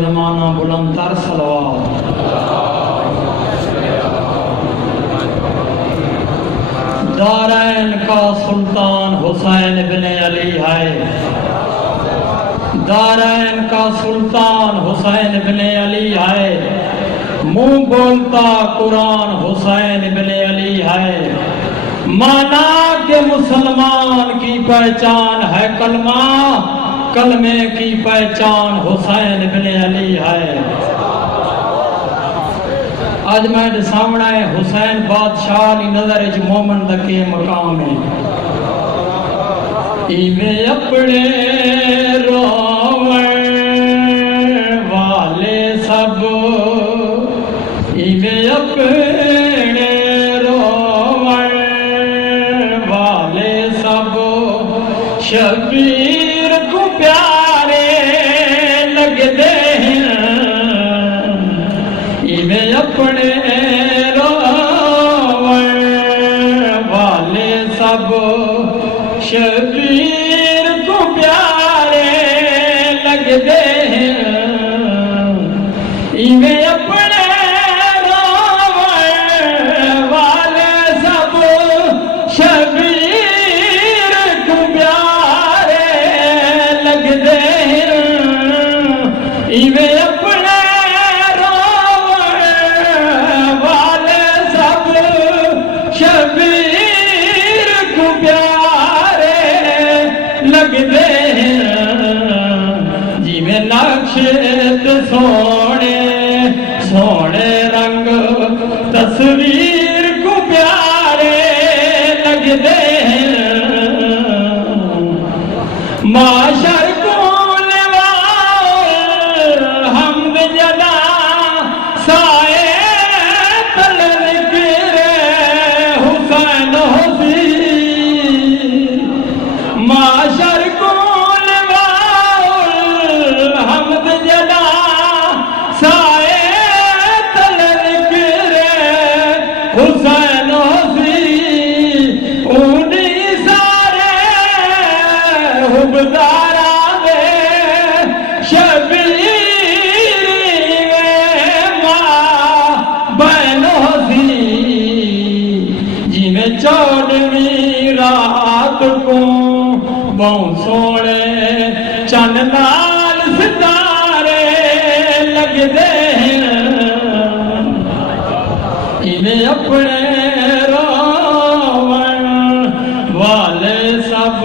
ज़माना बुलंद तर सलवात। दारैन का सुल्तान हुसैन इब्ने अली है। दारैन का सुल्तान हुसैन इब्ने अली है। मुंह बोलता कुरान हुसैन इब्ने अली है। माना के मुसलमान की पहचान है कलमा, कलमे की पहचान हुसैन इब्ने अली है। आज मेरे सामने हुसैन बादशाह की नजर च मोमन दके मकाम है। इवे अपने रोवण वाले सब, इवे अपने रोवण वाले सब, शबीर को प्यारे लगते हैं। इवे अपने रोवण वाले सब, शबीर को प्यारे लगते हैं। इवे अपने रोवण वाले सब, शबीर को प्यारे लगते हैं। इवे अपने रोवण वाले सब, शबीर को प्यारे लगते हैं। जिਵੇਂ नक्शे सोने सोने रंग तस्वीर को प्यारे लगते हैं। माशर को हमद जला साए तलन गिरे हुसैन हुसैन। माशर को हमद जला साए तलन गिरे हुसैन हुसैन। ऊनी सारे हुबदारा दे शबीर मां बहन हुसैन। जिमें चौदहवीं रात को बहु सोने चन नाल सितारे लगते हैं। इन्हें अपने रोवण वाले सब,